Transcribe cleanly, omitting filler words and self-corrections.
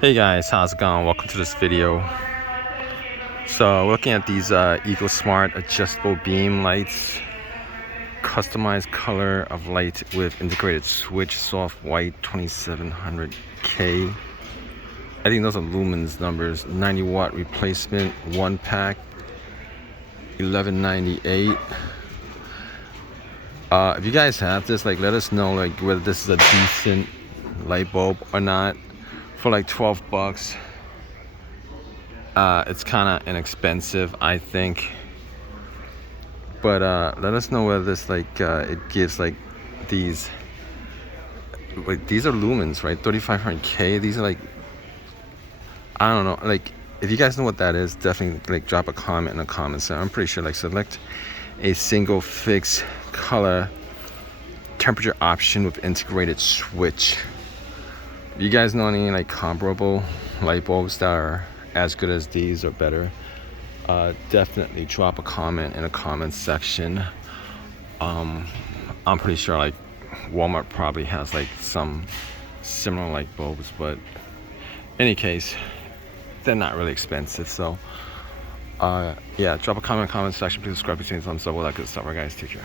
Hey guys, how's it going? Welcome to this video. So we're looking at these EcoSmart adjustable beam lights, customized color of light with integrated switch, soft white 2700K. I think those are Lumens numbers. 90 watt replacement, one pack, $11.98. If you guys have this, like, let us know like whether this is a decent light bulb or not. For like 12 bucks, it's kind of inexpensive, I think. But let us know whether this it gives like these are lumens, right? 3500K. These are like, I don't know, like, if you guys know what that is, definitely like drop a comment in the comments. So I'm pretty sure, like, select a single fixed color temperature option with integrated switch. You guys know any like comparable light bulbs that are as good as these or better? Definitely drop a comment in the comment section. I'm pretty sure like Walmart probably has like some similar light bulbs, but in any case, they're not really expensive. So yeah, drop a comment in the comment section. Please subscribe, please thumbs up, all that good stuff. Alright guys, take care.